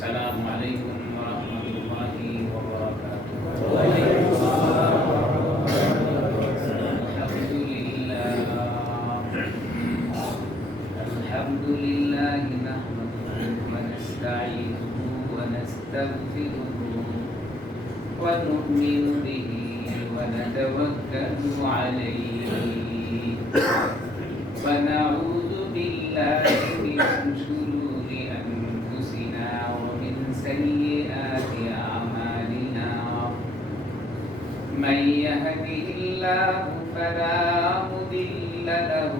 السلام عليكم ورحمة الله وبركاته. الحمد لله نحمده ونستعينه ونستغفره ونؤمن به ونتوكل عليه ونعوذ بالله من شرور أنفسنا ومن سيئات أعمالنا من يهده الله فلا مضل له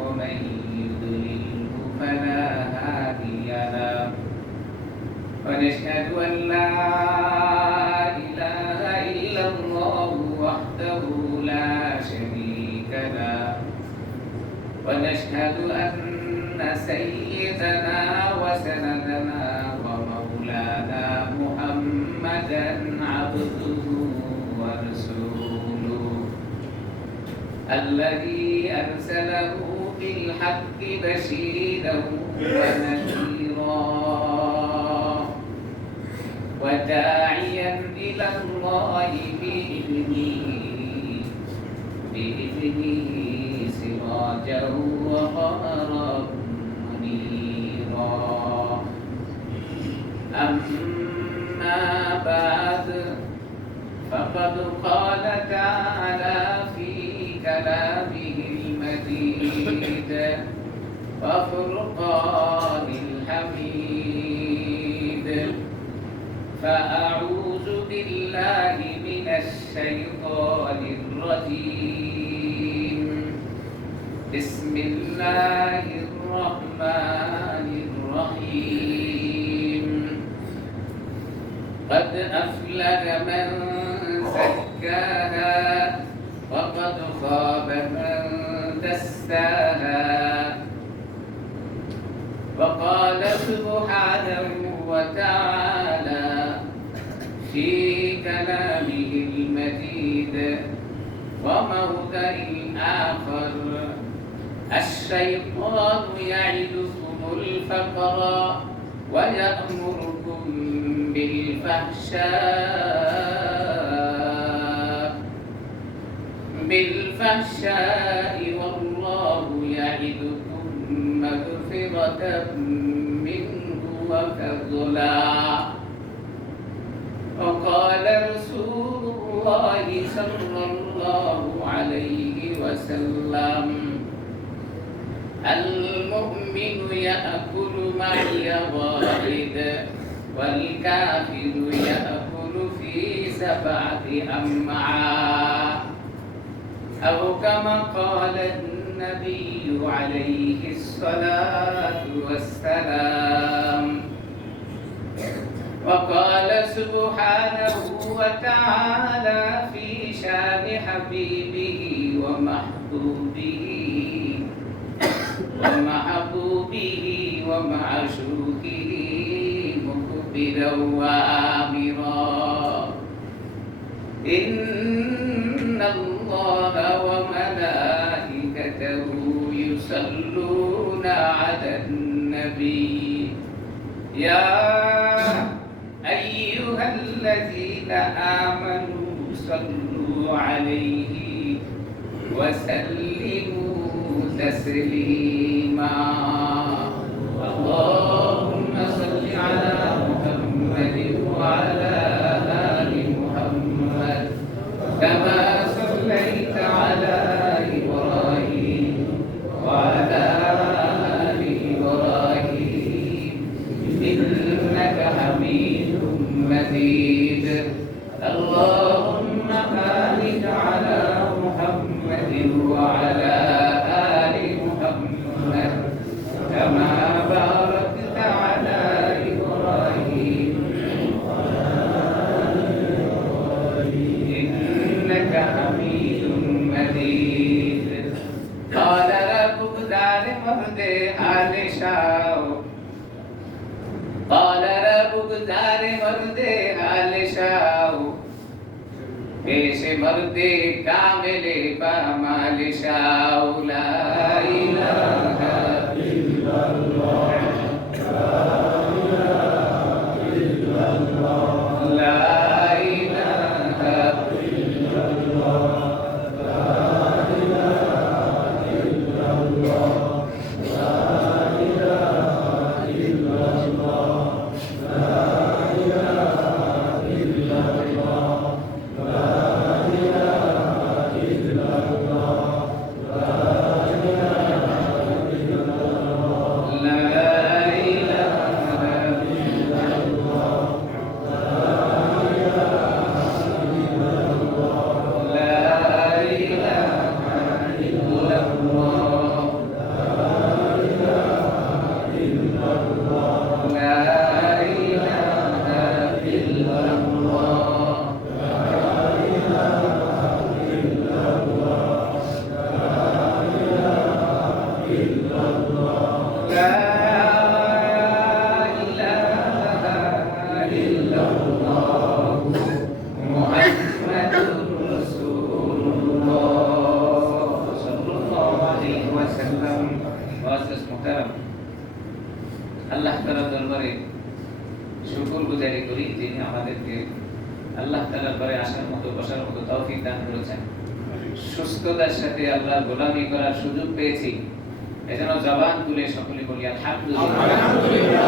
ومن يضلله فلا هادي له ونشهد أن لا إله إلا الله وحده لا شريك له ونشهد أن سيدنا وسندنا ومولانا محمدا عبده ورسوله الذي أرسله بالحق بشيرا ونذيرا وداعيا إلى الله بإذنه سراجا وقمرا منيرا أما بعد فقد قال تعالى في كلامه المجيد وفرقان الحميد فأعوذ بالله من الشيطان الرجيم بسم الله الرحمن الرحيم قد أفلح من زكاها وقد خاب من دساها وقال سبحانه وتعالى في كلامه المجيد وموضع آخر الشيطان يعدكم الفقر ويأمركم بالفحشاء والله يعدكم مغفرة منه وفضلا وقال رسول الله صلى الله عليه وسلم المؤمن يأكل مع الغائب والكافر يأكل في 7 أمعاء أو كما قال النبي عليه الصلاة والسلام وقال سبحانه وتعالى في شان حبيبه ومحبوبه ومعشوقه مخبرا وآمرا إن الله وملائكته يصلون على النبي يا أيها الذين آمنوا صلوا عليه وسلموا تسليما اللهم صل على محمد وعلى آل محمد كما صليت على إبراهيم وعلى آل إبراهيم إنك حميد مجيد اللهم بارك على محمد وعلى آل محمد كما باركت على إبراهيم إنك حميد مجيد قال ربك دار مرد حال شاو قال ربك دار مرد حال شاو پیش مرد کامل بامال شاو لا إله إلا الله আল্লাহ তাআলার দরবারে শুকরগুজারি করি যিনি আমাদেরকে আল্লাহ তাআলার ঘরে আসার মতো বসার মতো তৌফিক দান করেছেন। সুস্থতার সাথে আল্লাহর গোলামি করার সুযোগ পেয়েছি, এজন্য জবান তুলে সকলে বলি আলহামদুলিল্লাহ।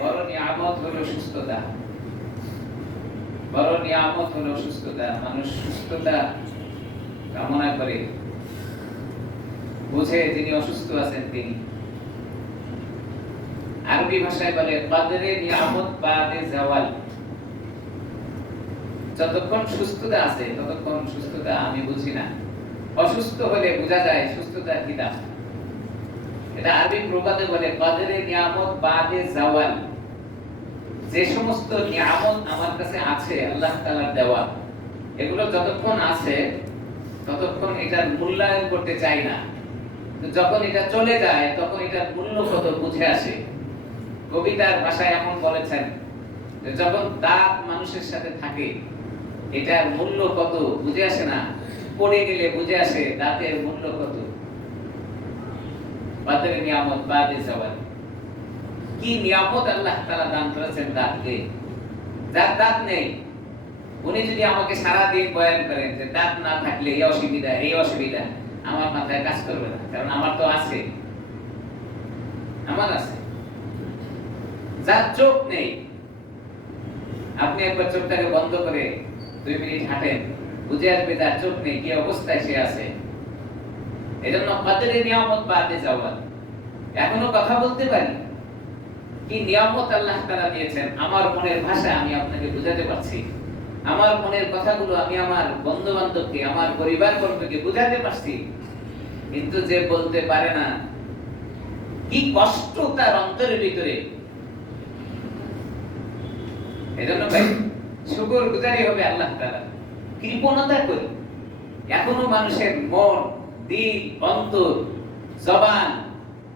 বড় নিয়ামত হলো সুস্থতা, বড় নিয়ামত হলো সুস্থতা। মানুষ সুস্থতা কামনা করে, বুঝে যিনি অসুস্থ আছেন তিনি। আরবি ভাষায় বলে কদরে নিয়ামত বাদে জাওয়াল। যতক্ষণ সুস্থতা আছে ততক্ষণ সুস্থতা আমি বুঝি না, অসুস্থ হলে বোঝা যায় সুস্থতা কি দাম। এটা আরবি প্রবাদে বলে কদরে নিয়ামত বাদে জাওয়াল। যে সমস্ত নিয়ামত আমার কাছে আছে আল্লাহ তাআলার দেওয়া, এগুলো যতক্ষণ আছে ততক্ষণ এটার মূল্যায়ন করতে চাই না, যখন এটা চলে যায় তখন এটার মূল্য কত বুঝে আসে। কবিতার ভাষায় এমন বলেছেন যে যখন দাঁত মানুষের সাথে থাকে এটার মূল্য কত বুঝে আসে না, পড়ে গেলে বুঝে আসে দাঁতের মূল্য কত। বাতের নিয়ামত বাদে জাওয়াল। কি নিয়ামত আল্লাহ তাআলা দান করেছেন দাঁতকে। যার দাঁত নেই উনি যদি আমাকে সারা দিন বয়ান করেন যে দাঁত না থাকলে এই অসুবিধা এই অসুবিধা, আমার মাথায় কাজ করবে না, কারণ আমার তো আছে, আমার আছে। যার চোখ নেই, আপনি একবার চোখটাকে বন্ধ করে 2 মিনিট হাঁটেন, বুঝে আসবে তার চোখ নেই, কি অবস্থায় সে আছে। এজন্য কদরে নিয়ামত বাদে জাওয়াল। এখনো কথা বলতে পারি, কি নিয়ামত আল্লাহ তাআলা দিয়েছেন। আমার মনের ভাষা আমি আপনাকে বুঝাতে পারছি, আমার মনের কথাগুলো আমি আমার বন্ধু বান্ধবকে, আমার পরিবার বর্গকে বুঝাতে পারছি, কিন্তু যে বলতে পারে না কি কষ্ট তার অন্তরের ভিতরে। এজন্য ভাই শুকরগুজারি হবে আল্লাহ তাআলা। কৃপণতা করি, এখনো মানুষের মন, দিল, অন্তর, জবান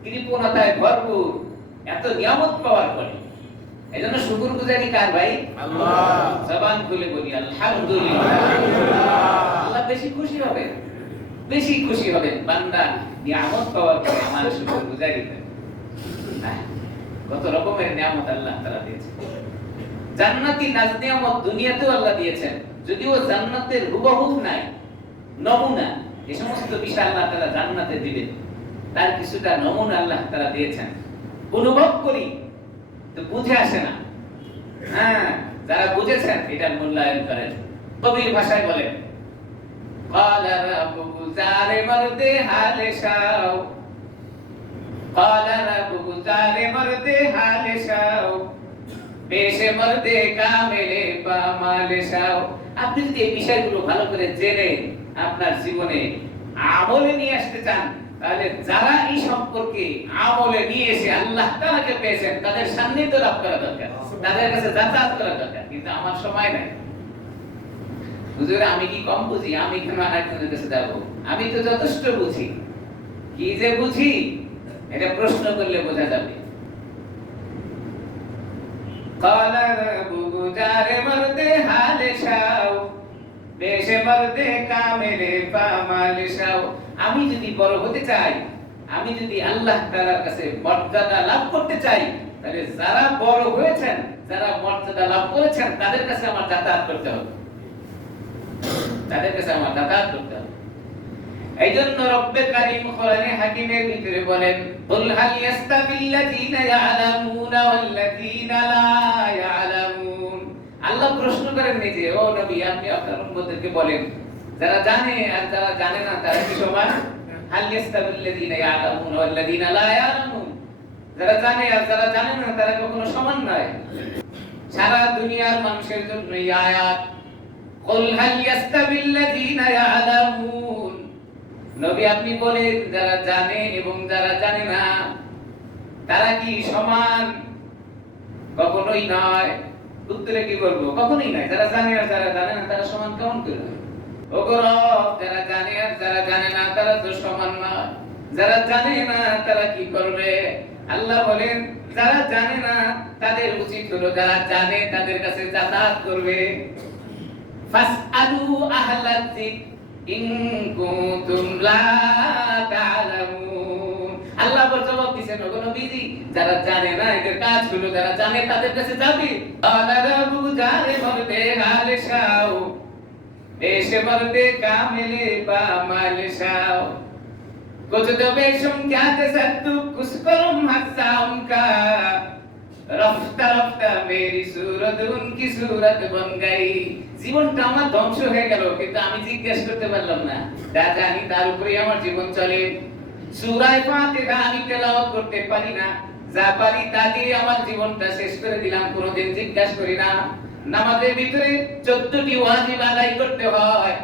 কৃপণতায় ভরপুর, এত নিয়ামত পাওয়ার পরে। এজন্য শুকরগুজারি কার ভাই? আল্লাহ। জবান খুলে বলি আলহামদুলিল্লাহ। আল্লাহ বেশি খুশি হবে, বেশি খুশি হবে বান্দা নিয়ামত পাওয়ার পরে আমার শুকরগুজারি করে। কত রকমের নিয়ামত আল্লাহ তাআলা দিয়েছেন। জান্নাতি নাজ নিয়ামত দুনিয়াতেও আল্লাহ দিয়েছেন, যদিও জান্নাতের হুবহু নাই, নমুনা। এই সমস্ত বিষয় আল্লাহ তাআলা জান্নাতে দিবেন, তার কিছুটা নমুনা আল্লাহ তাআলা দিয়েছেন। অনুভব করি তো বুঝে আসে না। হ্যাঁ, যারা বুঝেছেন এটার মূল্যায়ন করেন। কবির ভাষায় বলেন قال ربك زار مرد حال شاو قال ربك زار مرد حال شاو পেশ মর্দে কামেলে পামাল শাও। আপনি যদি এই বিষয়গুলো ভালো করে জেনে আপনার জীবনে আমলে নিয়ে আসতে চান, তাহলে যারা এই সম্পর্কে আমলে নিয়ে এসে আল্লাহ তাআলাকে পেয়েছেন তাদের সান্নিধ্য লাভ করা দরকার, তাদের কাছে যাতায়াত করা দরকার। কিন্তু আমার সময় নাই, হুজুর আমি কি কম বুঝি, আমি কেন আরেকজনের কাছে যাব? আমি তো যথেষ্ট বুঝি। কি যে বুঝি এটা প্রশ্ন করলে বোঝা যাবে। قال ربك جار مرد حال شاو পেশ মর্দে কামেলে পামাল শাও। আমি যদি বড় হতে চাই, আমি যদি আল্লাহ তাআলার কাছে মর্যাদা লাভ করতে চাই, তাহলে যারা বড় হয়েছেন, যারা মর্যাদা লাভ করেছেন তাদের কাছে আমার যাতায়াত করতে হবে, তাদের কাছে আমার যাতায়াত করতে হবে। এইজন্য রব্বে কারীম কোরআনে হাকিমের ভিতরে বলেন কুল হাল ইয়াস্তাবিল্লাযীনা ইয়ালামুনা ওয়াল্লাযীনা লা ইয়ালামুন। আল্লাহ প্রশ্ন করেন নিজে, ও নবী আপনি আপনার উম্মতদেরকে বলেন যারা জানে আর যারা জানে না তারা কি সমান? হাল ইয়াস্তাবিল্লাযীনা ইয়ালামুনা ওয়াল্লাযীনা লা ইয়ালামুন। যারা জানে আর যারা জানে না তারা কখনো সমান নয়। সারা দুনিয়ার মানুষের জন্য এই আয়াত। কুল হাল ইয়াস্তাবিল্লাযীনা ইয়ালামুন, নবী আপনি বলেন যারা জানে এবং যারা জানে না তারা কি সমান? কখনোই নয়। উত্তরে কি বলবো? কখনোই নয়। যারা জানে আর যারা জানে না তারা সমান কেমন করে? ওগো রব, যারা জানে আর যারা জানে না তারা তো সমান নয়। যারা জানে না তারা কি করবে? আল্লাহ বলেন যারা জানে না তাদের উচিত হলো যারা জানে তাদের কাছে যাতায়াত করবে। ফাসআলু আহলায যিকর ইন কুনতুম লা তা'লামুন। আল্লাহ জবাব দিয়েছেন বলছেন ওগো নবীজি যারা জানে না এদের কাজ হলো যারা জানে তাদের কাছে যাবে আলারা বুজারে মরদে হাল শাও দেশে মরদে কামিলে বা মাল শাও कुछ तो बेशुम क्या तसद्दु कुछ करुम हस्सा उनका रफ्ता रफ्ता मेरी सूरत उनकी सूरत बन गई জীবনটা আমার ধ্বংস হয়ে গেল কিন্তু আমি জিজ্ঞেস করতে পারলাম না যা জানি তার উপরে আমার জীবন চলে সূরা ফাতিহা আমি তেলাওয়াত করতে পারি না যা পারি তা দিয়ে আমার জীবনটা শেষ করে দিলাম কোনোদিন জিজ্ঞেস করি না নামাজের ভিতরে 14টি ওয়াজিব আদায় করতে হয়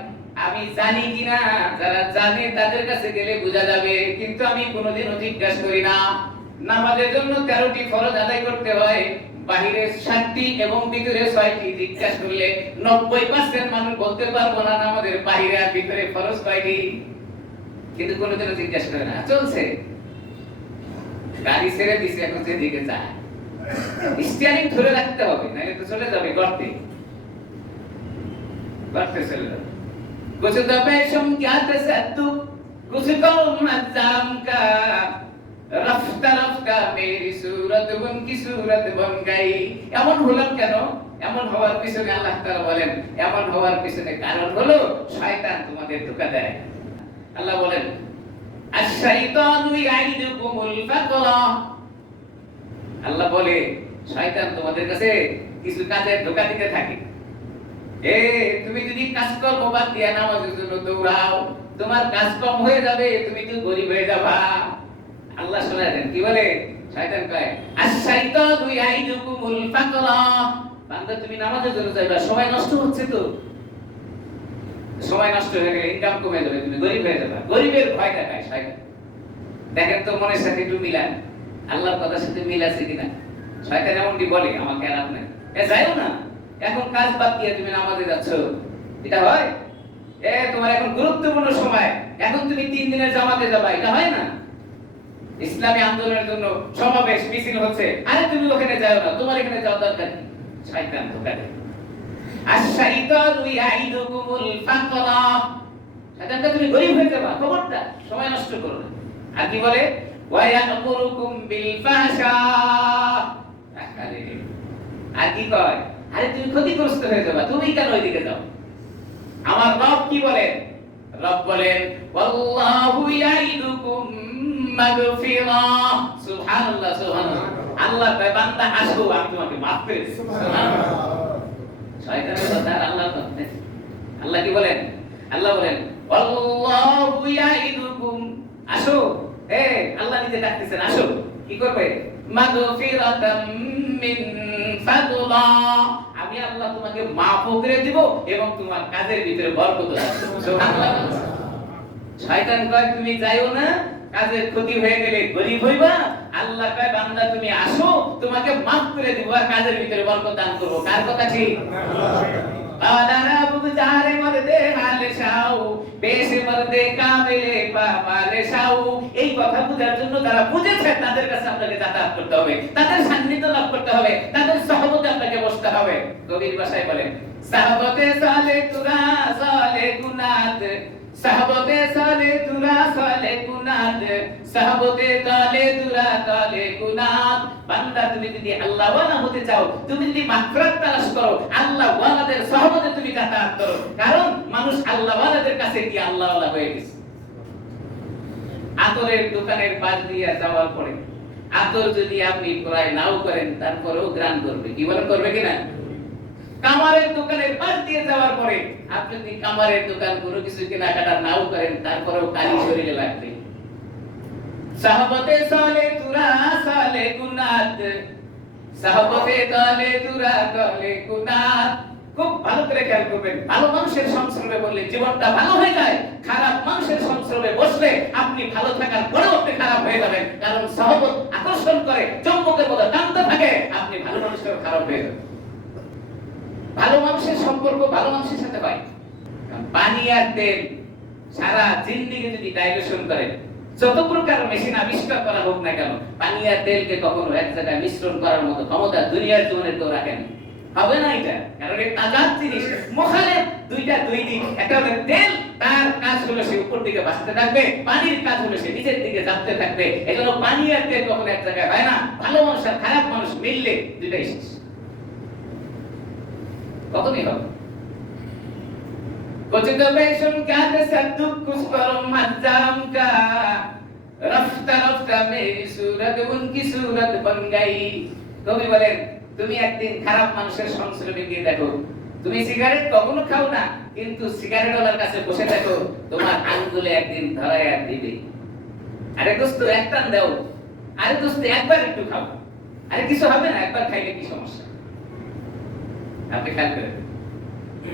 আমি জানি কিনা যারা জানে তাদের কাছে গেলে বোঝা যাবে কিন্তু আমি কোনোদিনও জিজ্ঞাসা করি না নামাজের জন্য 13টি ফরজ আদায় করতে হয় বাহিরে 7টি এবং ভিতরে 6টি জিজ্ঞাসা করলে 90% মানুষ বলতে পারবো না নামাজের বাহিরে আর ভিতরে ফরজ কয়টি কিন্তু কোনোদিনও জিজ্ঞাসা করে না চলছে গাড়ি ছেড়ে দিছে এখন যেদিকে যায় স্টিয়ারিং ধরে রাখতে হবে নাহলে তো চলে যাবে গর্তে গর্তে চলে যাবে कुछ दबेशम क्या तसद्दुक कुछ कौम अज़ाम का रफ्ता रफ्ता मेरी सूरत उनकी सूरत बन गई এমন হলাম কেন এমন হওয়ার পিছনে আল্লাহ তাআলা বলেন এমন হওয়ার পিছনে কারণ হলো শয়তান তোমাদের ধোঁকা দেয় আল্লাহ বলেন আশ-শাইতানু ইয়াইদুকুমুল ফাকরা আল্লাহ বলে শয়তান তোমাদের কাছে কিছু কাজের ধোঁকা দিতে থাকে তুমি যদি কাজকর্ম বাদ দিয়ে নামাজের জন্য দৌড়াও তোমার কাজ কম হয়ে যাবে তুমি তো গরিব হয়ে যাবা আল্লাহ শোনালেন কি বলে শয়তান কয় আশ-শাইতানু ইয়াইদুকুমুল ফাকরা বান্দা তুমি নামাজের জন্য যাইবা সময় নষ্ট হচ্ছে তো সময় নষ্ট হয়ে গেলে ইনকাম কমে যাবে তুমি গরিব হয়ে যাবে গরিবের ভয় দেখায় শয়তান দেখেন তো মনের সাথে একটু মিলান আল্লাহর কথার সাথে মিল আছে কিনা শয়তান এমনটি বলে আমাকে আর আপনি যাইও না এখন কাজ বাদ দিয়ে তুমি নামাজে যাচ্ছ এটা হয় তোমার এখন গুরুত্বপূর্ণ সময় এখন তুমি 3 দিনের জামাতে যাবা এটা হয় না ইসলামী আন্দোলনের জন্য সমাবেশ মিছিল হচ্ছে আরে তুমি ওখানে যাও না তোমার এখানে যাওয়া দরকার নেই শয়তান ধোঁকা দেয় আশ-শাইতানু ইয়াইদুকুমুল ফাকরা শয়তান তুমি গরিব হয়ে যাবা খবরদার সময় নষ্ট করো না আর কি বলে ওয়া ইয়াকুরুকুম বিল ফাহশা আর কি কয় আরে তুমি ক্ষতিগ্রস্ত হয়ে যাবে তুমি কেন ওইদিকে যাও আমার রব কি বলেন রব বলেন ওয়াল্লাহু ইয়াইদুকুম মাগফিরা সুবহানাল্লাহ সুবহানাল্লাহ আল্লাহ কয় বান্দা আসো আমি তোমাকে maaf করে দেব সুবহানাল্লাহ শয়তানের কথা আল্লাহর কথা আল্লাহ কি বলেন আল্লাহ বলেন ওয়াল্লাহু ইয়াইদুকুম আসো আল্লাহ নিজে ডাকতেছেন আসো কি করবে মাগফিরাতাম মিন ফাদলা আমি আল্লাহ তোমাকে maaf করে দিব এবং তোমার কাজের ভিতরে বরকত আছে সুবহানাল্লাহ শয়তান কয় তুমি যাইও না কাজের ক্ষতি হয়ে গেলে গরিব হইবা আল্লাহ কয় বান্দা তুমি আসো তোমাকে maaf করে দিব আর কাজের ভিতরে বরকত দান করব কার কথা ঠিক আলারা বুজারে মরদে হাল শাও বেশে মরদে কামিলে পা মাল শাও এই কথা বুঝার জন্য যারা বুঝেছে তাদের কাছে আপনাকে যাতায়াত করতে হবে তাদের সান্নিধ্য লাভ করতে হবে তাদের সহবতে আপনাকে বসতে হবে কবির ভাষায় বলেন সাহাবতে সালে তুরা সালে গুনাত সাহাবতে সালে তুরা সালে গুনাত সাহাবতে তালে তুরা তালে গুনাত বান্দা তুমি যদি আল্লাহ ওয়ালা হতে চাও তুমি যদি মাগফিরাত তালাশ করো আল্লাহ ওয়ালাদের সহবতে তুমি যাতায়াত করো কারণ মানুষ আল্লাহ ওয়ালাদের কাছে গিয়ে আল্লাহ ওয়ালা হয়ে গেছে আতরের দোকানের পাশ দিয়ে যাওয়ার পরে আতর যদি আপনি ক্রয় নাও করেন তারপরেও গ্রান করবে কি বলেন করবে কিনা কামারের দোকানের পাশ দিয়ে যাওয়ার পরে আপনি যদি কামারের দোকান কোনো কিছু কেনাকাটা নাও করেন তারপরেও কালি শরীরে লাগবে সাহাবতে সালে তুরা সালে গুনাত সাহাবতে তালে তুরা তালে গুনাত খুব ভালো করে খেয়াল করবেন ভালো মানুষের সংস্রবে বললে জীবনটা ভালো হয়ে যায় খারাপ মানুষের সংস্রবে বসলে আপনি ভালো থাকার পরেও আপনি খারাপ হয়ে যাবেন কারণ সাহাবত আকর্ষণ করে চম্বকের মতো টানতে থাকে আপনি ভালো মানুষের খারাপ হয়ে যাবেন ভালো মানুষের সম্পর্ক ভালো মানুষের সাথে হয় পানি আর তেল সারা জিন্দেগি যদি ডাইলুশন করে যত প্রকার মেশিন আবিষ্কার করা হোক না কেন পানি আর তেলকে কখনো এক জায়গায় মিশ্রণ করার মতো ক্ষমতা দুনিয়ার জীবনে কেউ রাখেন হবে না এটা, কারণ এটা তাজাত জিনিস। মুখালেফ দুইটা দুই দিক, একটা হলো তেল, তার কাজ হলো সে উপর দিকে ভাসতে থাকবে, পানির কাজ হলো সে নিচের দিকে যাচ্ছে থাকবে। এজন্য পানি আর তেল কখনো এক জায়গায় হয় না। ভালো মানুষ আর খারাপ মানুষ মিললে দুইটাই শেষ, কখনই হবে। कुछ तो बेशुम क्या तसद्दुक कुछ करो मज्जाम का रफ्ता रफ्ता मेरी सूरत उनकी सूरत बन गई। কবি বলেন তুমি একদিন খারাপ মানুষের সংস্রবে গিয়ে দেখো, তুমি সিগারেট কখনো খাও না, কিন্তু সিগারেট ওয়ালার কাছে বসে দেখো, তোমার আঙ্গুলে একদিন ধরায়া দিবে। আরে দোস্ত এক টান দাও, আরে দোস্ত একবার একটু খাও, আরে কিছু হবে না, একবার খাইলে কি সমস্যা? আপনি খেয়াল করেন,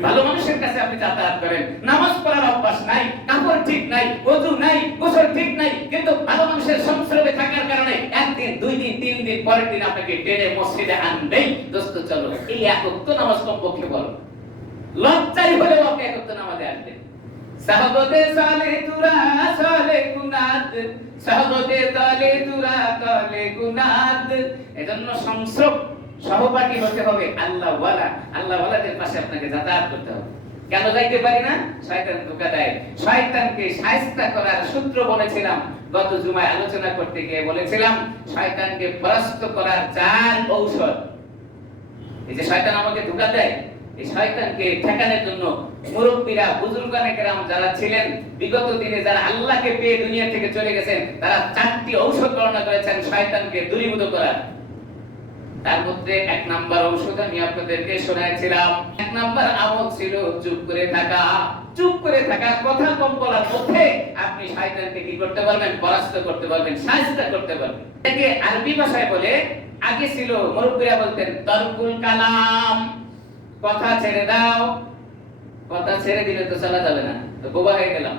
ভালো মানুষের কাছে আপনি যাতায়াত করেন, নামাজ পড়ার অভ্যাস নাই, কাপড় ঠিক নাই, ওযু নাই, গোসল ঠিক নাই, কিন্তু ভালো মানুষের সংস্রবে থাকার কারণে একদিন দুই দিন তিন দিন পরের দিন আপনাকে টেনে মসজিদে আনবেই। দোস্ত চলো এই একত্ব নামাজ কমপক্ষে বলো, লজ্জাই হলেও আপনি একত্ব নামাজে আসবেন। সাহাবতে সালে তুরা সালে গুনাদ, সাহাবতে তালে তুরা তালে গুনাদ। এজন্য সংস্রব সহপাঠী হতে হবে আল্লাহ ওয়ালা, আল্লাহ ওয়ালাদের পাশে আপনাকে যাতায়াত করতে হবে। কেন যাইতে পারি না? শয়তান ধোঁকা দেয়। শয়তানকে শায়েস্তা করার সূত্র বলেছিলাম, গত জুমায় আলোচনা করতে গিয়ে বলেছিলাম, শয়তানকে পরাস্ত করার 4 ঔষধ। এই যে শয়তান আমাকে ধোঁকা দেয়, এই শয়তানকে ঠেকানোর জন্য মুরব্বীরা, বুজুর্গানে কেরাম যারা ছিলেন বিগত দিনে, যারা আল্লাহকে পেয়ে দুনিয়া থেকে চলে গেছেন, তারা 4টি ঔষধ বর্ণনা করেছেন শয়তানকে দূরীভূত করার। তার মধ্যে 1 নাম্বার ঔষধ আমি আপনাদেরকে শোনাইছিলাম। 1 নাম্বার আমল ছিল চুপ করে থাকা। চুপ করে থাকা, কথা কম বলার মধ্যে আপনি শয়তানকে কি করতে পারবেন? পরাস্ত করতে পারবেন, শায়েস্তা করতে পারবেন। এটাকে আরবি ভাষায় বলে, আগে ছিল মুরব্বিরা বলতেন তারকুল কালাম, কথা ছেড়ে দাও। কথা ছেড়ে দিলে তো চলা যাবে না, তো বোবা হয়ে গেলাম।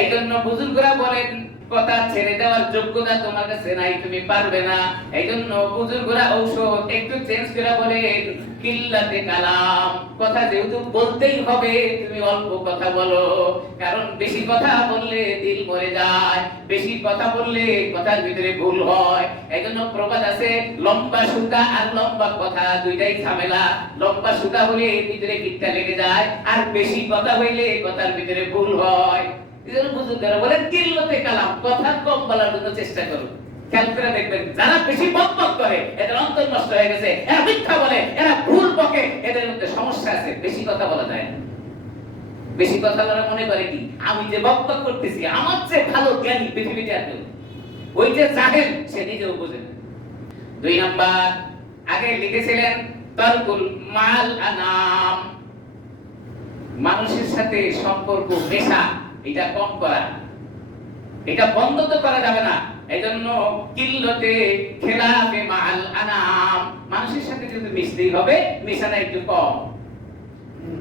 এইজন্য বুজুর্গরা বলেন কথা ছেড়ে দেওয়ার যোগ্যতা তোমার কাছে নাই, তুমি পারবে না। এইজন্য বুজুর্গরা ঔষধ একটু চেঞ্জ করে বলেন কিল্লাতে কালাম। কথা যেহেতু বলতেই হবে, তুমি অল্প কথা বলো, কারণ বেশি কথা বললে দিল মরে যায়, বেশি কথা বললে কথার ভিতরে ভুল হয়। এইজন্য প্রবাদ আছে, লম্বা সুতা আর লম্বা কথা দুইটাই ঝামেলা। লম্বা সুতা হলে ভিতরে গিট্টা লেগে যায়, আর বেশি কথা হইলে কথার ভিতরে ভুল হয়। এজন্য বুজুর্গরা বলেন কিল্লাতে কালাম, কথা কম বলার জন্য চেষ্টা করো। খেয়াল করে দেখবেন, যারা বেশি বকবক করে এদের অন্তর নষ্ট হয়ে গেছে, এরা মিথ্যা বলে, এরা ভুল বকে, এদের মধ্যে সমস্যা আছে। বেশি কথা বলা যায় না। বেশি কথা বলা মনে করে কি আমি যে বকবক করতেছি, আমার চেয়ে ভালো জ্ঞানী পৃথিবীতে আছে। ওই যে জাহেল, সে নিজেও বোঝে না। 2 নাম্বার আগে লিখেছিলেন তারকুল মাল আনাম, মানুষের সাথে সম্পর্ক মেশা এটা কম করা, এটা বন্ধ তো করা যাবে না। এইজন্য কিল্লতে খেলাফে মাল আনাম, মানুষের সাথে যদি মিশতেই হবে, মেশাটা একটু কম।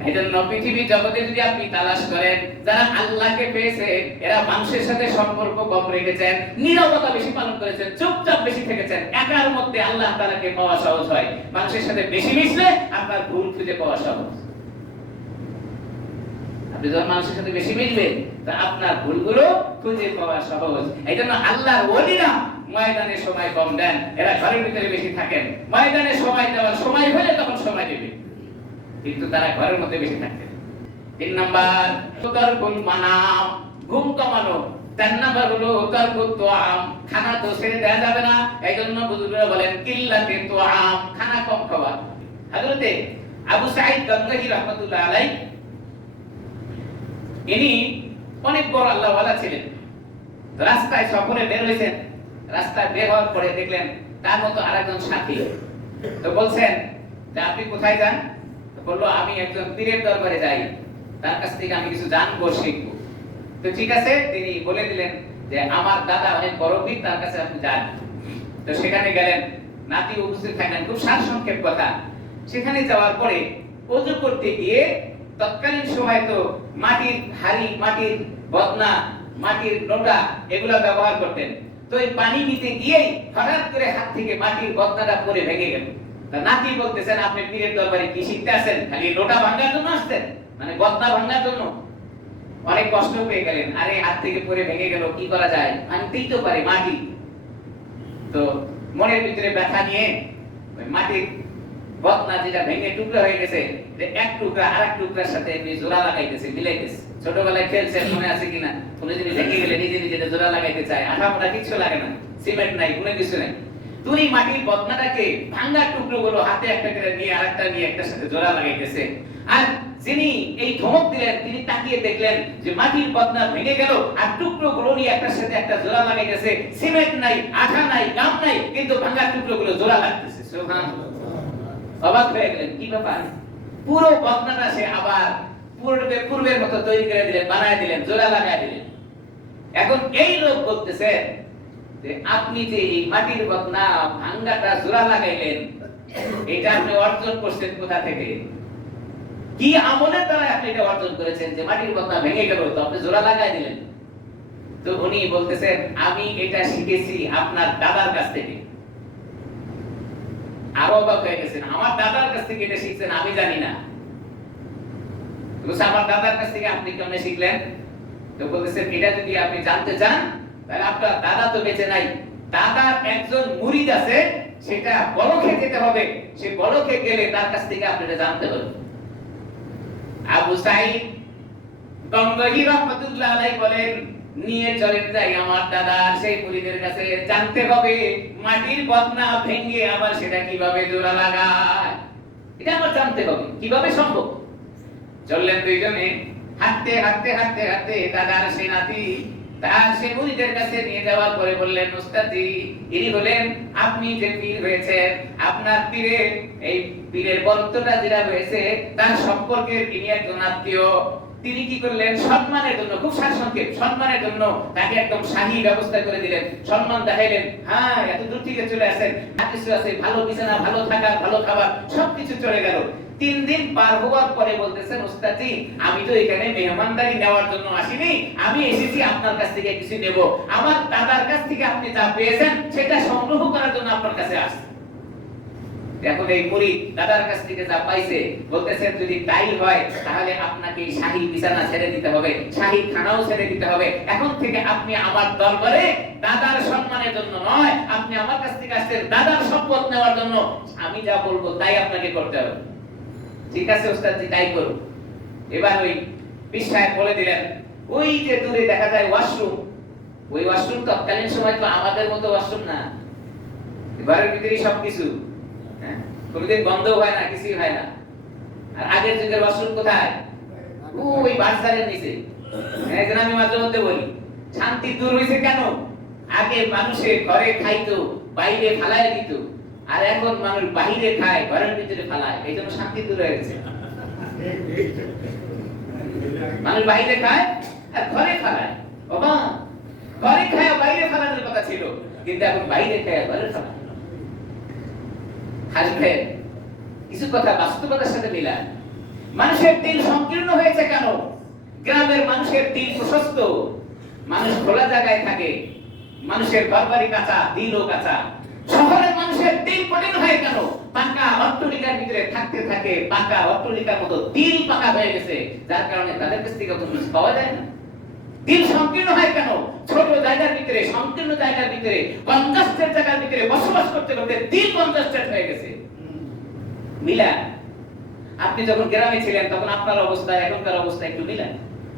এইজন্য পৃথিবী জগতে যদি আপনি তালাশ করেন, যারা আল্লাহকে পেয়েছে এরা মানুষের সাথে সম্পর্ক কম রেখেছেন, নীরবতা বেশি পালন করেছেন, চুপচাপ বেশি থেকেছেন। একার মধ্যে আল্লাহ তাআলাকে পাওয়া সহজ হয়। মানুষের সাথে বেশি মিশলে আপনার ভুল খুঁজে পাওয়া সহজ। আপনি যখন মানুষের সাথে বেশি মিশবেন, তা আপনার ভুলগুলো খুঁজে পাওয়া সহজ। এইজন্য আল্লাহর ওলিরা ময়দানে সময় কম দেন, এরা ঘরের ভিতরে বেশি থাকেন। ময়দানে সময় দেওয়ার সময় হলে তখন সময় দেবে, কিন্তু তারা ঘরের মধ্যে বেশি থাকেন। 3 নাম্বার তারকুল মানাম, ঘুম কমানো। 4 নাম্বার হলো তারকুত তুআম, খানা তো ছেড়ে দেওয়া যাবে না। এইজন্য বুজুর্গরা বলেন কিল্লাতে তুআম, খানা কম খাওয়া। হযরতে আবু সাঈদ গাঙ্গাহি রাহমাতুল্লাহ আলাইহি, ইনি অনেক বড় আল্লাহ ওয়ালা ছিলেন। রাস্তায় সফরে বের হয়েছেন, রাস্তায় বের হওয়ার পরে দেখলেন তার মতো আরেকজন সাথী। তো বলছেন যে আপনি কোথায় যান? তো বলল আমি একজন পীরের দরবারে যাই, তার কাছ থেকে আমি কিছু জানবো, শিখবো। তো ঠিক আছে, তিনি বলে দিলেন যে আমার দাদা অনেক বড় পীর, তার কাছে আপনি যান। তো সেখানে গেলেন, নাতি উপস্থিত থাকলেন, খুব সারসংক্ষেপ কথা। সেখানে যাওয়ার পরে ওযু করতে গিয়ে তৎকালীন সময় তো মাটির হাড়ি, মাটির বদনা, মাটির লোটা এগুলা ব্যবহার করতেন। তো এই পানি নিতে গিয়েই হঠাৎ করে হাত থেকে মাটির বদনাটা পড়ে ভেঙে গেল। নাতি বলতেছেন আপনি পীরের দরবারে কি শিখতে আসেন? খালি লোটা ভাঙার জন্য আসতেন, মানে বদনা ভাঙার জন্য? অনেক কষ্ট পেয়ে গেলেন, আরে হাত থেকে পড়ে ভেঙে গেল, কি করা যায়, ভাঙতেই তো পারে মাটি। তো মনের ভিতরে ব্যথা নিয়ে ওই মাটির বদনা যেটা ভেঙে টুকরা হয়ে গেছে, এক টুকরা আরেক টুকরার সাথে এমনি জোড়া লাগাইতেছে, মিলাইতেছে। ছোটবেলায় খেলছেন, মনে আছে কিনা? কোনো জিনিস ভেঙে গেলে নিজে নিজে জোড়া লাগাইতে চায়, আঠা মোটা কিছু লাগে না, সিমেন্ট নাই, কোনো কিছু নাই। তুই মাটির বদনাটাকে ভাঙা টুকরোগুলো হাতে একটা করে নিয়ে আরেকটা নিয়ে একটার সাথে জোড়া লাগাইতেছে। আর যিনি এই ধমক দিলেন তিনি তাকিয়ে দেখলেন যে মাটির বদনা ভেঙে গেল আর টুকরোগুলো নিয়ে একটার সাথে একটা জোড়া লাগাইতেছে। সিমেন্ট নাই, আঠা নাই, গাম নাই, কিন্তু ভাঙা টুকরোগুলো জোড়া লাগতেছে। সুবহানাল্লাহ। অবাক হয়ে গেলেন, কি ব্যাপার? পুরো বদনাটা সে আবার পূর্বের মতো তৈরি করে দিলেন, বানায় দিলেন, জোড়া লাগায় দিলেন। এখন এই লোক বলতেছে যে আপনি যে এই মাটির বদনা ভাঙাটা জোড়া লাগাইলেন, এটা আপনি অর্জন করছেন কোথা থেকে? কি আমলের দ্বারা আপনি এটা অর্জন করেছেন যে মাটির বদনা ভেঙে গেল তো আপনি জোড়া লাগায় দিলেন? তো উনি বলতেছেন আমি এটা শিখেছি আপনার দাদার কাছ থেকে। আরো অবাক হয়ে গেছেন, আমার দাদার কাছ থেকে এটা শিখছেন, আমি জানি না। বলছে আমার দাদার কাছ থেকে আপনি কেমনে শিখলেন? তো বলতেছেন এটা যদি আপনি জানতে চান তাহলে আপনার দাদা তো বেঁচে নাই, দাদার একজন মুরিদ আছে, সেটা বলখে যেতে হবে, সে বলখে গেলে তার কাছ থেকে আপনি এটা জানতে পারবেন। আবু সাঈদ গঙ্গোহী রাহমাতুল্লাহ আলাইহি বলেন নিয়ে চলে যাই আমার দাদার সেই মুরিদের কাছে, জানতে হবে মাটির বদনা ভেঙে আবার সেটা কিভাবে জোড়া লাগায়, এটা আমার জানতে হবে, কিভাবে সম্ভব। চললেন দুইজনে, হাঁটতে হাঁটতে হাঁটতে হাঁটতে দাদার সেই নাতি তার সেই মুরিদের কাছে নিয়ে যাওয়ার পরে বললেন উস্তাদজি ইনি হলেন আপনি যে পীর হয়েছেন, আপনার পীরের এই পীরের বরত্বটা যেটা হয়েছে তার সম্পর্কের ইনি একজন আত্মীয়। তিনি কি করলেন সম্মানের জন্য, খুব সারসংক্ষেপ, সম্মানের জন্য তাকে একদম শাহী ব্যবস্থা করে দিলেন, সম্মান দেখাইলেন। হ্যাঁ এত দূর থেকে চলে আসেন, কিছু আছে, ভালো বিছানা, ভালো থাকা, ভালো খাবার, সবকিছু চলে গেল। 3 দিন পার হওয়ার পরে বলতেছেন উস্তাদজি আমি তো এখানে মেহমানদারি নেওয়ার জন্য আসিনি, আমি এসেছি আপনার কাছ থেকে কিছু নেব, আমার দাদার কাছ থেকে আপনি যা পেয়েছেন সেটা সংগ্রহ করার জন্য আপনার কাছে আসছি। এখন এই মুরিদ দাদার কাছ থেকে যা পাইছে বলতেছেন যদি তাই হয় তাহলে আপনাকে শাহী বিছানা ছেড়ে দিতে হবে, শাহী খানাও ছেড়ে দিতে হবে। এখন থেকে আপনি আমার দরবারে দাদার সম্মানের জন্য নয়, আপনি আমার কাছ থেকে আসছেন দাদার সম্পদ নেওয়ার জন্য, আমি যা বলবো তাই আপনাকে করতে হবে। ঠিক আছে ওস্তাদজি তাই করুন। এবার ওই পীর সাহেব বলে দিলেন ওই যে দূরে দেখা যায় ওয়াশরুম, ওই ওয়াশরুম তৎকালীন সময় তো আমাদের মতো ওয়াশরুম না, ঘরের ভিতরেই সবকিছু, কোনদিন বন্ধ হয় না, কিছুই হয় না। আর আগের যুগের ওয়াশরুম কোথায়? ওই বাজারের নিচে। এখন আমি মাঝে মধ্যে বলি শান্তি দূর হয়েছে কেন? আগে মানুষের ঘরে খাইতো, বাইরে ফালায় দিত, আর এখন মানুষ বাইরে খায়, ঘরের ভিতরে ফালায়, এই জন্য শান্তি দূর হয়ে গেছে। মানুষ বাইরে খায় আর ঘরে ফালায়, বাবা ঘরে খায় বাইরে ফালানোর কথা ছিল, কিন্তু এখন বাইরে খায় ঘরে ফালায়। হাসবে কিছু কথা বাস্তবতার সাথে মিলায়। মানুষের দিল সংকীর্ণ হয়েছে কেন? গ্রামের মানুষের দিল প্রশস্ত, মানুষ খোলা জায়গায় থাকে, মানুষের ঘরবাড়ি কাঁচা, দিলও কাঁচা। শহরের মানুষের দিল কঠিন হয় কেন? পাকা অট্টালিকার ভিতরে থাকতে থাকে, পাকা অট্টালিকার মতো দিল পাকা হয়ে গেছে, যার কারণে তাদের কাছ থেকে কোনো কিছু পাওয়া যায় না। দিল সংকীর্ণ হয় কেন? ছোট জায়গার ভিতরে, সংকীর্ণ জায়গার ভিতরে, কনজাস্টেড জায়গার ভিতরে বসবাস করতে করতে দিল কনজাস্টেড হয়ে গেছে। মিলা আপনি যখন গ্রামে ছিলেন তখন আপনার অবস্থা এখনকার অবস্থা একটু মিলান।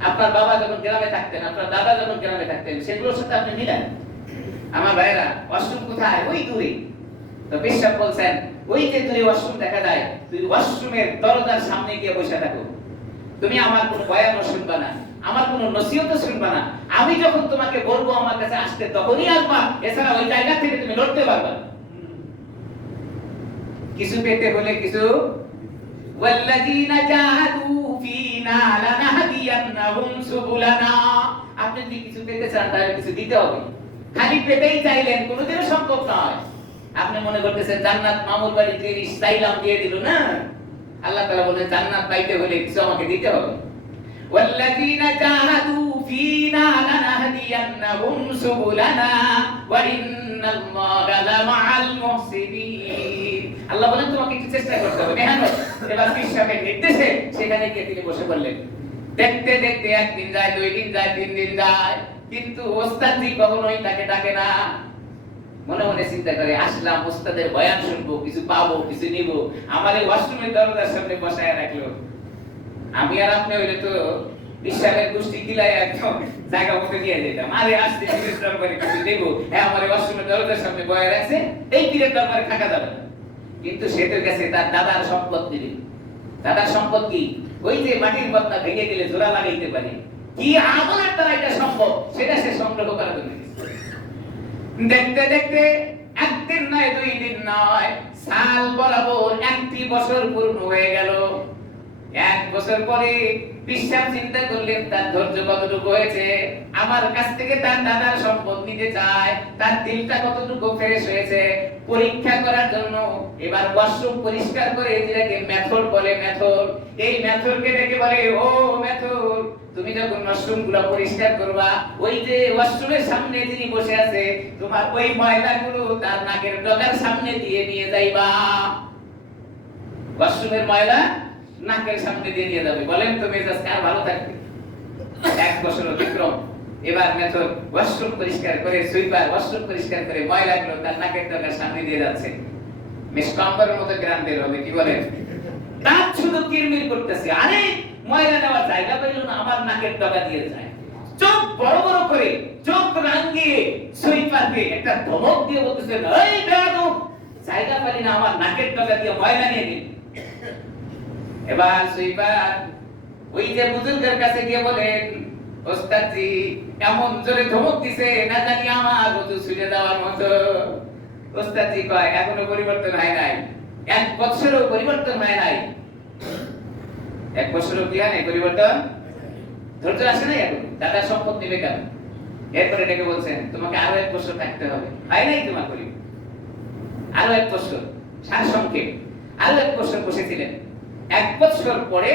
আপনার বাবা যখন গ্রামে থাকতেন, আপনার দাদা যখন গ্রামে থাকতেন, সেগুলোর সাথে আপনি মিলান। আমার ভাইরা ওয়াশরুম কোথায়? ওই দূরে। তো পেশাব বলছেন ওই যে দূরে ওয়াশরুম দেখা যায়, তুই ওয়াশরুমের দরজার সামনে গিয়ে বসে থাকো, তুমি আমার কোনো বয়ান শুনবা না, আমার কোনো নসিহত শুনবা না, আমি যখন তোমাকে বলবো আমার কাছে আসতে তখনই আসবা, এছাড়া ওই জায়গা থেকে তুমি লড়তে পারবা। কিছু পেতে হলে কিছু ওয়াল্লাযীনা জাহাদু ফীনা লানাহদিয়ান্নাহুম সুবুলানা, আপনি যদি কিছু পেতে চান তাহলে কিছু দিতে হবে। খালি পেতেই চাইলেন কোনোদিনও সম্ভব নয়। আপনি মনে করতেছেন জান্নাত মামুর বাড়ি 30 চাইলাম দিয়ে দিল না, আল্লাহ তাআলা বলেন জান্নাত পাইতে হলে কিছু আমাকে দিতে হবে। ওয়াল্লাযীনা জাহাদু ফীনা লানাহদিয়ান্নাহুম সুবুলানা ওয়া ইন্নাল্লাহা লামাআল মুহসিনিন। আল্লাহ বলেন তোমাকে একটু চেষ্টা করতে হবে, মেহনত। এবার পীর সাহেবের নির্দেশে সেখানে গিয়ে তিনি বসে পড়লেন। দেখতে দেখতে একদিন যায়, 2 দিন যায়, 3 দিন যায়, কিন্তু ওস্তাদজি কখনোই তাকে ডাকে না। মনে মনে চিন্তা করে আসলাম ওস্তাদের বয়ান শুনবো, কিছু পাবো, কিছু নিব, আমার এই ওয়াশরুমের দরজার সামনে বসায় রাখলো। আমি আর আপনি হইলে তো বিশ্বাসের গোষ্ঠী কিলাই একদম জায়গা মতো দিয়ে দিতাম, আরে আসতে পীরের দরবারে কিছু দেবো, হ্যাঁ আমার ওয়াশরুমের দরজার সামনে বয়ে রাখছে, এই পীরের দরবারে থাকা যাবে না। কিন্তু সেটার কাছে তার দাদার সম্পদ দিবে। দাদার সম্পদ কি? ওই যে মাটির বদনা ভেঙে দিলে জোড়া লাগাইতে পারে, কি আমলের দ্বারা এটা সম্ভব সেটা সে সংগ্রহ করার জন্য দেখতে দেখতে একদিন নয়, 2 দিন নয়, সাল বরাবর 1 বছর পূর্ণ হয়ে গেল। 1 বছর পরে বিশ্বাস চিন্তা করলেন তার ধৈর্য কতটুকু হয়েছে, আমার কাছ থেকে তার দাদার সম্পদ নিতে চায়, তার দিলটা কতটুকু ফ্রেশ হয়েছে পরীক্ষা করার জন্য এবার ওয়াশরুম পরিষ্কার করে যেটাকে মেথড বলে, মেথড, এই মেথডকে ডেকে বলে, ও মেথড, তুমি যখন ওয়াশরুমগুলো পরিষ্কার করবা, ওই যে ওয়াশরুমের সামনে যিনি বসে আছে তোমার ওই ময়লাগুলো তার নাকের ডগার সামনে দিয়ে নিয়ে যাইবা। ওয়াশরুমের ময়লা নাকের সামনে দিয়ে নিয়ে যাবে। বলেন তো মেজাজ কার ভালো থাকবে? 1 বছর অতিক্রম, এবার মেথড ওয়াশরুম পরিষ্কার করে, সুইপার ওয়াশরুম পরিষ্কার করে ময়লাগুলো তার নাকের ডগার সামনে দিয়ে যাচ্ছে। মিসকম্বরের মতো গ্রাম বের হবে, কি বলেন? তার শুধু কিরমির করতেছে, আরে ময়লা নেওয়ার জায়গা পেল না, আমার নাকের ডগা দিয়ে যায়। চোখ বড় বড় করে, চোখ রাঙিয়ে সুইপারকে একটা ধমক দিয়ে বলতেছে, এই বেয়াদব, জায়গা পেলি না, আমার নাকের ডগা দিয়ে ময়লা নিয়ে দিন। এবার সুইপার ওই যে বুজুর্গের কাছে গিয়ে বলেন, ওস্তাদজি এমন জোরে ধমক দিছে না জানি আমার ওযু ছুঁড়ে দেওয়ার মতো। ওস্তাদজি কয় এখনো পরিবর্তন হয় নাই, 1 বছরও পরিবর্তন হয় নাই। 1 বছরও কি হয় নাই পরিবর্তন? ধৈর্য আসে নাই এখন, দাদা সম্পদ নেবে কেন? এরপরে ডেকে বলছেন তোমাকে আরো 1 বছর থাকতে হবে। হয় নাই তোমার পরিবর্তন, আরো 1 বছর, সারসংক্ষেপ আরো 1 বছর বসেছিলেন। 1 বছর পরে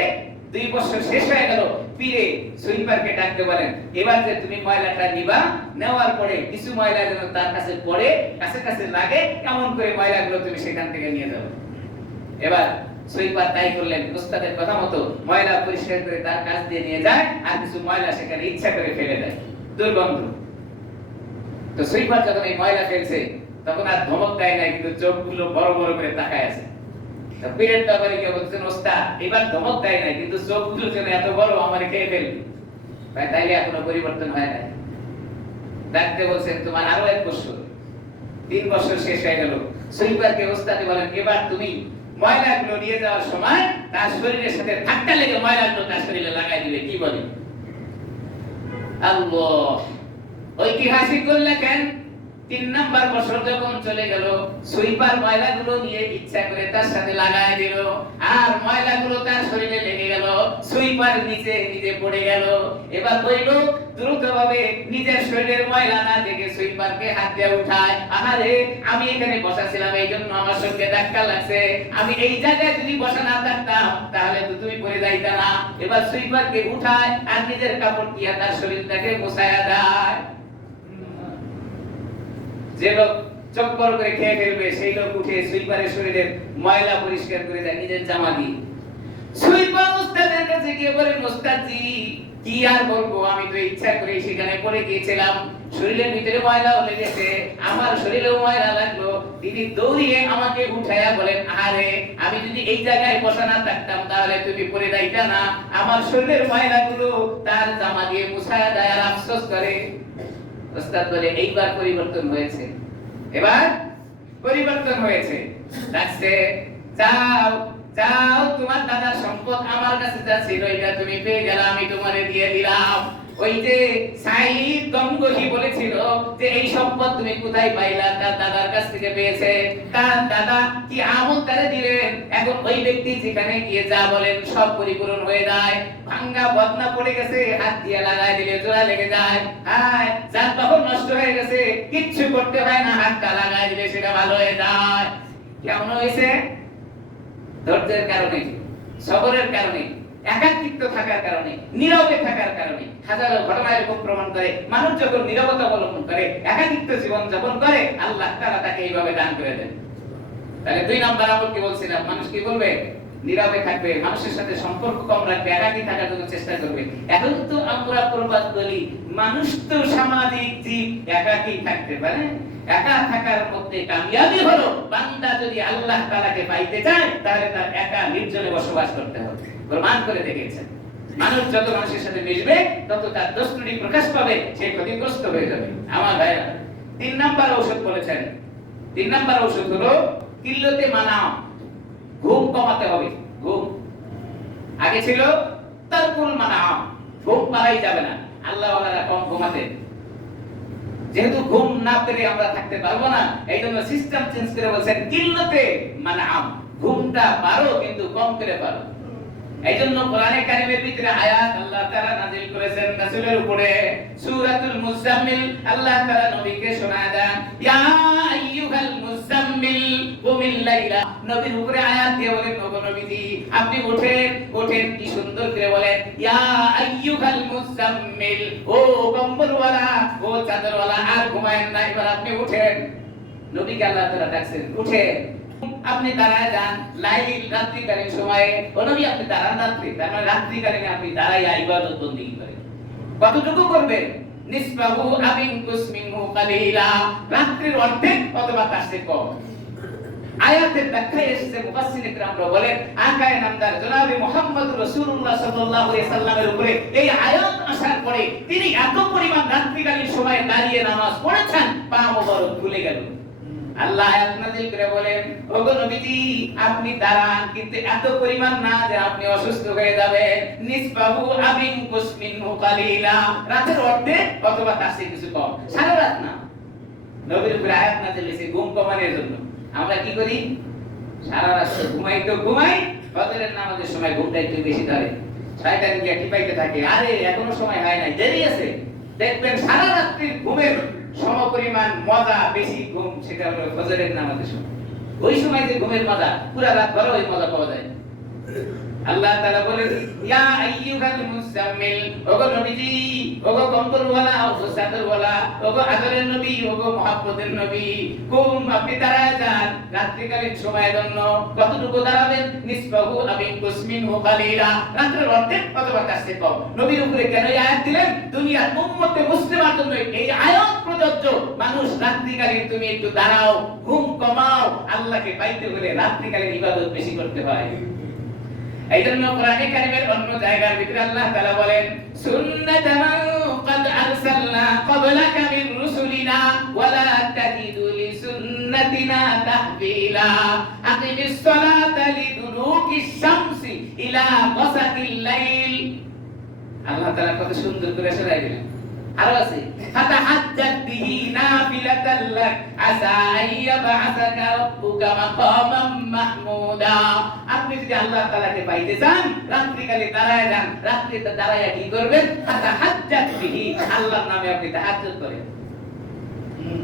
2 বছর শেষ হয়ে গেল, পীরে সুইপারকে ডাকতে বলেন, এবার যে তুমি ময়লাটা নিবা, নেওয়ার পরে কিছু ময়লা যেন তার কাছে পড়ে, কাছে কাছে লাগে, কেমন করে ময়লাগুলো তুমি সেখান থেকে নিয়ে যাবে। এবার সুইপার তাই করলেন, ওস্তাদের কথা মতো ময়লা পরিষ্কার করে তার কাছ দিয়ে নিয়ে যায়, আর কিছু ময়লা সেখানে ইচ্ছা করে ফেলে দেয়, দুর্গন্ধ। তো সুইপার যখন এই ময়লা ফেলছে তখন আর ধমক দেয় নাই, কিন্তু চোখগুলো বড় বড় করে তাকায় আছে। পীরের দরবারে গিয়ে বলছেন, ওস্তাদ এবার ধমক দেয় নাই, কিন্তু চোখগুলো যেন এত বড়, আমারে খেয়ে ফেলবে। ভাই তাইলে এখনো পরিবর্তন হয় নাই। ডাকতে বলছেন তোমার আরো 1 বছর। 3 বছর শেষ হয়ে গেল। সুইপারকে ওস্তাদ বলেন, এবার তুমি ময়লাগুলো নিয়ে যাওয়ার সময় তার শরীরের সাথে ধাক্কা লেগে ময়লাগুলো তার শরীরে লাগাই দিবে। কি বলে? আল্লাহ ঐতিহাসিক লেখেন 3 নাম্বার বছর যখন চলে গেল, সুইপার ময়লাগুলো নিয়ে ইচ্ছা করে তার সাথে লাগায় দিল, আর ময়লাগুলো তার শরীরে লেগে গেল, সুইপার নিচে নিজে পড়ে গেল। এবার ওই লোক দ্রুতভাবে নিজের শরীরের ময়লা না দেখে সুইপারকে হাত দিয়ে উঠায়, আহারে আমি এখানে বসা ছিলাম এই জন্য আমার সঙ্গে ধাক্কা লাগছে, আমি এই জায়গায় যদি বসা না থাকতাম তাহলে তো তুমি পড়ে যাইতা না। এবার সুইপারকে উঠায় আর নিজের কাপড় দিয়ে তার শরীরটাকে মোছায়া দেয়। যে লোক চোখ বড় করে খেয়ে ফেলবে সেই লোক উঠে সুইপারের শরীরের ময়লা পরিষ্কার করে দেয় নিজের জামা দিয়ে। সুইপার ওস্তাদের কাছে গিয়ে বলেন, ওস্তাদজি কি আর বলবো, আমি তো ইচ্ছা করে সেখানে পড়ে গিয়েছিলাম, শরীরের ভিতরে ময়লা লেগেছে, আমার শরীরেও ময়লা লাগলো। তিনি দৌড়িয়ে আমাকে উঠায়া বলেন, আরে আমি যদি এই জায়গায় বসা না থাকতাম তাহলে তুমি পড়ে যাইতা না। আমার শরীরের ময়লাগুলো তার জামা দিয়ে মুছায়া দেয় আর আফসোস করে। ওস্তাদ বলে, এইবার পরিবর্তন হয়েছে, এবার পরিবর্তন হয়েছে। ডাকছে, যাও যাও, তোমার দাদার সম্পদ আমার কাছে যা ছিল এটা তুমি পেয়ে গেলে, আমি তোমারে দিয়ে দিলাম। ওই যে সাইদ গঙ্গোহী বলেছিল যে এই সম্পদ তুমি কোথায় পাইলা, তার দাদার কাছ থেকে পেয়েছে। তার দাদা কি আমল তারে দিলেন, এখন ওই ব্যক্তি যেখানে গিয়ে যা বলেন সব পরিপূরণ হয়ে যায়। ভাঙ্গা বদনা পড়ে গেছে, হাত দিয়ে লাগায় দিলে জোড়া লেগে যায়। হ্যাঁ, যানবাহন নষ্ট হয়ে গেছে, কিচ্ছু করতে হয় না, হাতটা লাগায় দিলে সেটা ভালো হয়ে যায়। কেমন হয়েছে? ধৈর্যের কারণে, সবরের কারণে, একাকিত্ব থাকার কারণে, নীরবে থাকার কারণে। হাজারো ঘটনা এরকম প্রমাণ করে, মানুষ যখন নীরবতা অবলম্বন করে, একাকিত্ব জীবন যাপন করে, আল্লাহ তাআলা তাকে এইভাবে দান করে দেন। তাহলে 2 নাম্বার আমল কি বলছিলাম, মানুষ কি বলবে? নীরবে থাকবে, মানুষের সাথে সম্পর্ক কম রাখবে, একাকী থাকার জন্য চেষ্টা করবে। এখন তো আমরা প্রবাদ বলি, মানুষ তো সামাজিক জীব, একাকী থাকতে পারে। একা থাকার মধ্যে কামিয়াবি হলো, বান্দা যদি আল্লাহ তাআলাকে পাইতে চায় তাহলে তার একা নির্জনে বসবাস করতে হবে। প্রমাণ করে দেখেছেন, মানুষ যত মানুষের সাথে মিশবে তত তার দোষ ত্রুটি প্রকাশ পাবে, সে ক্ষতিগ্রস্ত হয়ে যাবে। আমার ভাইরা, 3 নাম্বার ঔষধ বলেছেন। 3 নাম্বার ঔষধ হলো কিল্লতে মানাম, ঘুম কমাতে হবে। ঘুম আগে ছিল তারকুল মানাম, ঘুম পালাই যাবে না। আল্লাহ ওয়ালারা কম ঘুমাতেন, যেহেতু ঘুম না পেরে আমরা থাকতে পারবো না, এই জন্য সিস্টেম চেঞ্জ করে বলছেন কিল্লতে মানাম, ঘুমটা পারো কিন্তু কম করে পারো। এই জন্য কোরআনে কারিমের ভিতরে আয়াত আল্লাহ তাআলা নাযিল করেছেন রাসূলের উপরে। সূরাতুল মুজাম্মিল আল্লাহ তাআলা নবীকে শোনায় দেন, ইয়া আইয়ুহাল মুজাম্মিল কুমিল লাইলা। নবীর উপরে আয়াত দিয়ে বলেন, ওগো নবীজি আপনি ওঠেন, ওঠেন। কি সুন্দর করে বলেন, ইয়া আইয়ুহাল মুজাম্মিল, ও কম্বলওয়ালা, ও চাদরওয়ালা, আর ঘুমায়েন না, এবার আপনি ওঠেন। নবীকে আল্লাহ তাআলা ডাকছেন, উঠেন। আপনি দাঁড়ায় যান লাইল রাত্রিকালীন সময়ে, ও নবী আপনি দাঁড়ান রাত্রি, তার মানে রাত্রিকালীন আপনি দাঁড়াইয়া ইবাদত বন্দেগী করেন। কতটুকু করবেন? নিসবাহু আবিন কুসমিনহু কালিলা, রাত্রির অর্ধেক অথবা তার চেয়ে কম। আয়াতের ব্যাখ্যায় এসেছে মুফাসসিরিন کرامরা বলেন, আকায়ে নামদার জনাবে মুহাম্মদুর রাসূলুল্লাহ সাল্লাল্লাহু আলাইহি সাল্লামের উপরে এই আয়াত আসার পরে তিনি এত পরিমাণ রাত্রিকালীন সময়ে দাঁড়িয়ে নামাজ পড়েছেন, পা মোবারক ফুলে গেল। আল্লাহ আয়াত নাযিল করে বলেন, ওগো নবীজি আপনি দাঁড়ান, কিন্তু এত পরিমাণ না যে আপনি অসুস্থ হয়ে যাবেন। নিসবাহু আবিন কুসমিনহু কালিলা, রাতের অর্ধেক অথবা তার চেয়ে কিছু কম, সারা রাত না। নবীর উপরে আয়াত নাযিল হয়েছে ঘুম কমানোর জন্য। আমরা কি করি? সারা রাত ঘুমাই তো ঘুমাই, ফজরের নামাজের সময় ঘুমটা একটু বেশি ধরে, শয়তান গিয়ে টিপাইতে থাকে, আরে এখনো সময় হয় নাই, দেরি আছে। দেখবেন সারা রাত্রির ঘুমের সমপরিমাণ মজা, বেশি ঘুম, সেটা হলো ফজরের নামাজের সময়। ওই সময় যে ঘুমের মজা, পুরা রাত ভর ওই মজা পাওয়া যায়। আল্লাহ তাআলা বলেন, ইয়া আইয়ুহাল মুজাম্মিল, ওগো নবীজি, ওগো কম্বলওয়ালা, ওগো চাদরওয়ালা, ওগো আদরের নবী, ওগো মহব্বতের নবী, কুম আপনি দাঁড়ায় যান রাত্রিকালীন সময়ের জন্য। কতটুকু দাঁড়াবেন? নিসবাহু আবিন কুসমিনহু কালিলা, রাতের অর্ধেক অথবা তার চেয়ে কম। নবীর উপরে কেন এই আয়াত দিলেন? দুনিয়ার উম্মতে মুসলিমার জন্য এই আয়াত প্রযোজ্য। মানুষ রাত্রিকালীন তুমি একটু দাঁড়াও, ঘুম কমাও, আল্লাহকে পাইতে হলে রাত্রিকালীন ইবাদত বেশি করতে হয়। এই জন্য কোরআনে কারিমের অন্য জায়গার ভিতরে আল্লাহ তাআলা বলেন, সুন্নাতামান ক্বাদ আরসালনা ক্বাবলাকা মির রুসুলিনা ওয়ালা তাজিদু লিসুন্নাতিনা তাহবিলা, আকিমিস সালাতা লিদুলুকিশ শামসি ইলা গাসাকিল লাইল। আল্লাহ তাআলা কত সুন্দর করে শোনায় দিলেন। আরো আছে, ফাতাহাজ্জাত বিহি নাফিলাতাল লাক আসা আইয়াবআসাকা রাব্বুকা মাকামাম মাহমুদা। আপনি যদি আল্লাহ তাআলাকে পাইতে চান, রাত্রিকালে দাঁড়ায় যান। রাত্রিতে দাঁড়ায়া কি করবেন? ফাতাহাজ্জাত বিহি, আল্লাহর নামে আপনি তাহাজ্জুদ করেন।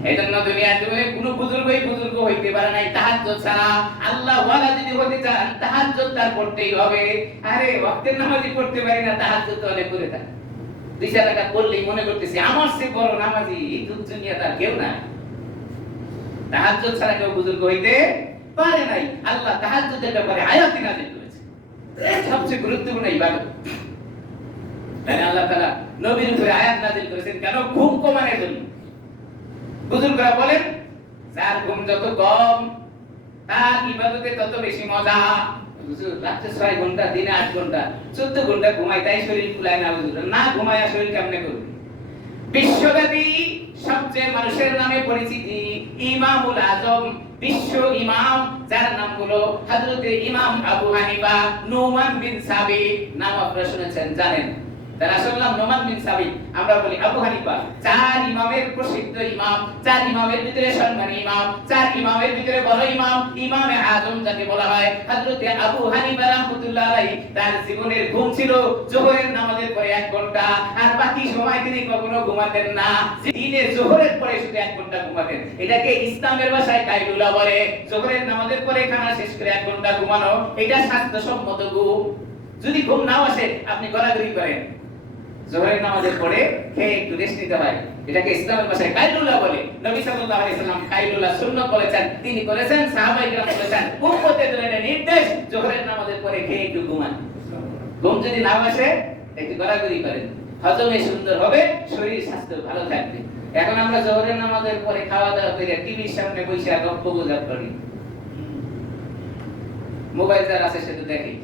এইজন্য দুনিয়ার জীবনে কোনো বুজুর্গ হইতে পারে নাই তাহাজ্জুদ ছাড়া। আল্লাহ ওয়ালা যদি হতে চান, তাহাজ্জুদ তার পড়তেই হবে। আরে ওয়াক্তের নামাজই পড়তে পারি না, তাহাজ্জুদ তো অনেক করে থাকে। 2-4 রাকাত পড়লেই মনে করতেছি আমার চেয়ে বড় নামাজি এই দুনিয়া তার কেউ নাই। তাহাজ্জুদ ছাড়া কেউ বুজুর্গ হইতে পারে নাই। আল্লাহ তাহাজ্জুদের ব্যাপারে আয়াত নাযিল করেছে, সবচেয়ে গুরুত্বপূর্ণ ইবাদত। তাই আল্লাহ তাআলা নবীর উপরে আয়াত নাযিল করেছেন কেন? ঘুম কমানোর জন্য। বুজুর্গরা বলেন, যার ঘুম যত কম তার ইবাদতে তত বেশি মজা। হুজুর রাতে 6 ঘন্টা, দিনে 8 ঘন্টা, 14 ঘন্টা ঘুমাই, তাই শরীর কুলায় না। হুজুর না ঘুমায়া শরীর কেমনে করবে? বিশ্বব্যাপী সবচেয়ে মানুষের নামে পরিচিতি ইমামুল আজম, বিশ্ব ইমাম, যার নাম হলো হযরতে ইমাম আবু হানিফা নুমান বিন সাবিত। নাম আপনারা শুনেছেন, জানেন। তার আসল নাম নুমান বিন সাবিত, আমরা বলি আবু হানিফা। 4 ইমামের প্রসিদ্ধ ইমাম, 4 ইমামের ভিতরে সম্মানী ইমাম, 4 ইমামের ভিতরে বড় ইমাম, ইমামে আজম যাকে বলা হয় হযরতে আবু হানিফা রাহমাতুল্লাহ আলাইহি। তার জীবনের ঘুম ছিল যোহরের নামাজের পরে 1 ঘন্টা, আর বাকি সময় তিনি কখনো ঘুমাতেন না। দিনে যোহরের পরে শুধু 1 ঘন্টা ঘুমাতেন। এটাকে ইসলামের ভাষায় কাইলুলা বলে। যোহরের নামাজের পরে খানা শেষ করে 1 ঘন্টা ঘুমানো, এটা স্বাস্থ্যসম্মত ঘুম। যদি ঘুম নাও আসে, আপনি গড়াগড়ি করেন, যোহরের নামাজের পরে খেয়ে একটু রেস্ট নিতে হয়, এটাকে ইসলামের ভাষায় কাইলুলা বলে। নবী সাল্লাল্লাহু আলাইহি সাল্লাম কাইলুলা সুন্নাত বলেছেন, তিনি করেছেন, সাহাবায়ে কেরাম বলেছেন, উম্মতের জন্য নির্দেশ যোহরের নামাজের পরে পরে খেয়ে একটু ঘুমান। ঘুম যদি না আসে একটু গড়াগড়ি করেন, হজমে সুন্দর হবে, শরীর স্বাস্থ্য ভালো থাকবে। এখন আমরা জোহরের নামাজের পরে খাওয়া দাওয়া করে টিভির সামনে বসে গল্প গুজব করি, মোবাইল যার আছে সে তো দেখে।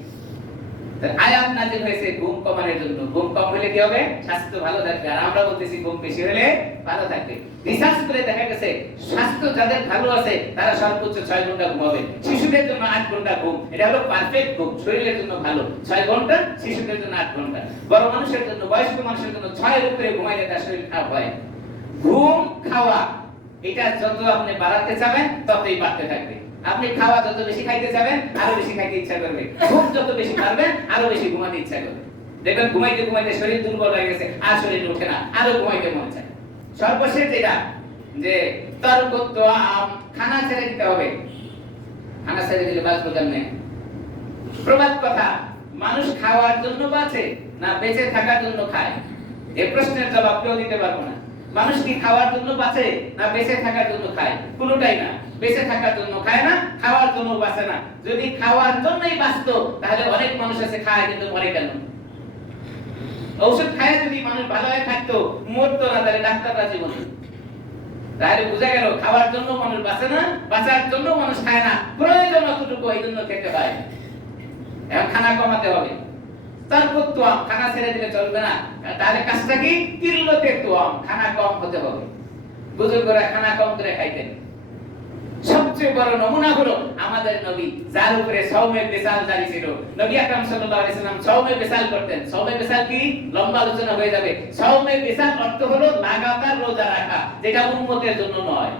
আয়াত নাযিল হয়েছে ঘুম কমানোর জন্য। ঘুম কম হলে কি হবে? স্বাস্থ্য ভালো থাকবে। আর আমরা বলতেছি ঘুম বেশি হলে ভালো থাকবে। রিসার্চ করে দেখা গেছে স্বাস্থ্য যাদের ভালো আছে তারা সর্বোচ্চ 6 ঘন্টা ঘুমাবে। শিশুদের জন্য 8 ঘন্টা ঘুম, এটা হলো পারফেক্ট ঘুম, শরীরের জন্য ভালো 6 ঘন্টা, শিশুদের জন্য 8 ঘন্টা। বড় মানুষের জন্য, বয়স্ক মানুষের জন্য 6 এর উপরে ঘুমাইলে তার শরীর খারাপ হয়। ঘুম খাওয়া এটা যত আপনি বাড়াতে চাবেন ততই বাড়তে থাকবে। আপনি খাওয়া যত বেশি খাইতে যাবেন আরো বেশি খাইতে ইচ্ছা করবে, ঘুম যত বেশি পারবেন আরো বেশি ঘুমাতে ইচ্ছা করবে। দেখবেন ঘুমাইতে ঘুমাইতে শরীর দুর্বল হয়ে গেছে, আর শরীর ওঠে না, আরো ঘুমাইতে মন চায়। সর্বশেষ যেটা যে তরকত আম, খানা ছেড়ে দিতে হবে। খানা ছেড়ে দিলে বাঁচবো কেমনে? প্রবাদ কথা, মানুষ খাওয়ার জন্য বাঁচে না বেঁচে থাকার জন্য খায়? এই প্রশ্নের জবাব কেউ দিতে পারবো না। মানুষ কি খাওয়ার জন্য বাঁচে না বেঁচে থাকার জন্য খায়? কোনোটাই না। বেঁচে থাকার জন্য খায় না, খাওয়ার জন্য বাঁচে না। যদি খাওয়ার জন্যই বাঁচতো তাহলে অনেক মানুষ আছে খায় কিন্তু মরে কেন? ঔষধ খায় যদি মানুষ ভালো হয়ে থাকতো, মরতো না, তাহলে ডাক্তাররা জীবন। তাহলে বোঝা গেল খাওয়ার জন্য মানুষ বাঁচে না, বাঁচার জন্য মানুষ খায় না। প্রয়োজন অতটুকু এই জন্য খেতে হয়। এখন খানা কমাতে হবে। তারপর খানা ছেড়ে দিলে চলবে না। তাহলে কাজটা কি? কিল্লতে তোয়াম, খানা কম হতে হবে। বুজুর্গরা খানা কম করে খাইতেন। সবচেয়ে বড় নমুনা হলো আমাদের নবী, যার উপরে সওমে বিসাল জারি ছিল। নবী আকরাম সাল্লাল্লাহু আলাইহি সাল্লাম সওমে বিসাল করতেন। সওমে বিসাল কি? লম্বা আলোচনা হয়ে যাবে। সওমে বিসাল অর্থ হলো লাগাতার রোজা রাখা, যেটা উম্মতের জন্য নয়।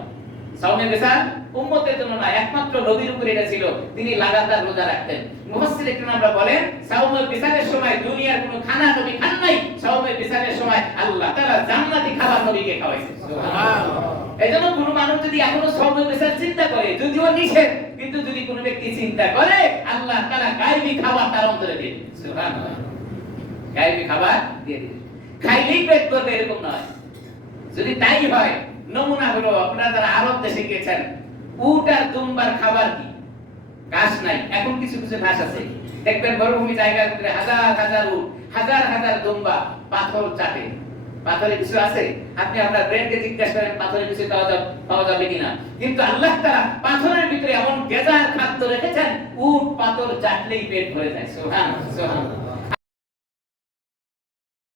সওমে বিসাল উম্মতের জন্য নয়, একমাত্র নবীর উপরে এটা ছিল, তিনি লাগাতার রোজা রাখতেন। মুফাসসির ইকরামরা বলেন সওমে বিসালের সময় দুনিয়ার কোনো খানা নবী খান নাই। সওমে বিসালের সময় আল্লাহ তাআলা জান্নাতি খাবার নবীকে খাওয়াইছেন। সুবহানাল্লাহ। এজন্য কোনো মানুষ যদি এখনো সওমে বিসাল চিন্তা করে, যদিও নিষেধ, কিন্তু যদি কোনো ব্যক্তি চিন্তা করে, আল্লাহ তাআলা গায়বী খাবার তার অন্তরে দিয়ে দিবেন। সুবহানাল্লাহ। গায়বী খাবার দিয়ে দিবেন। খাইলেই পেট ভরবে এরকম নয়। যদি তাই হয়, নমুনা হলো আপনারা যারা আরব দেশে গিয়েছেন, উট আর দুম্বার খাবার কি? ঘাস নাই। এখন কিছু কিছু ঘাস আছে, দেখবেন মরুভূমি জায়গার ভিতরে হাজার হাজার উট, হাজার হাজার দুম্বা পাথর চাটে। পাথরে কিছু আছে? আপনি আপনার ব্রেনকে জিজ্ঞাসা করেন পাথরে কিছু পাওয়া যাবে কিনা। কিন্তু আল্লাহ তাআলা পাথরের ভিতরে এমন গেজার খাদ্য রেখেছেন, উট পাথর চাটলেই পেট ভরে যায়। সুবহানাল্লাহ, সুবহানাল্লাহ।